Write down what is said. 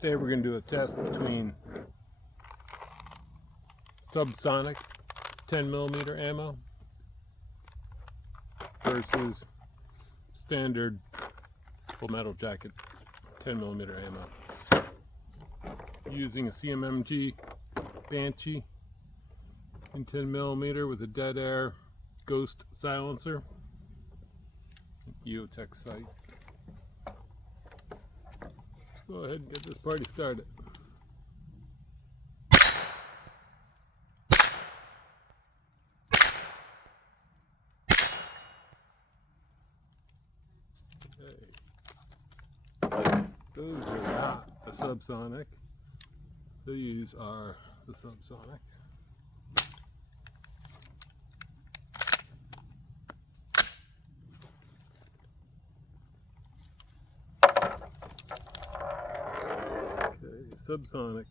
Today we're going to do a test between Subsonic 10mm ammo versus standard full metal jacket 10mm ammo. Using a CMMG Banshee in 10mm with a dead air ghost silencer, EOTech sight. Let's go ahead and get this party started. Those are not the Subsonic. These are the Subsonic. Okay, Subsonic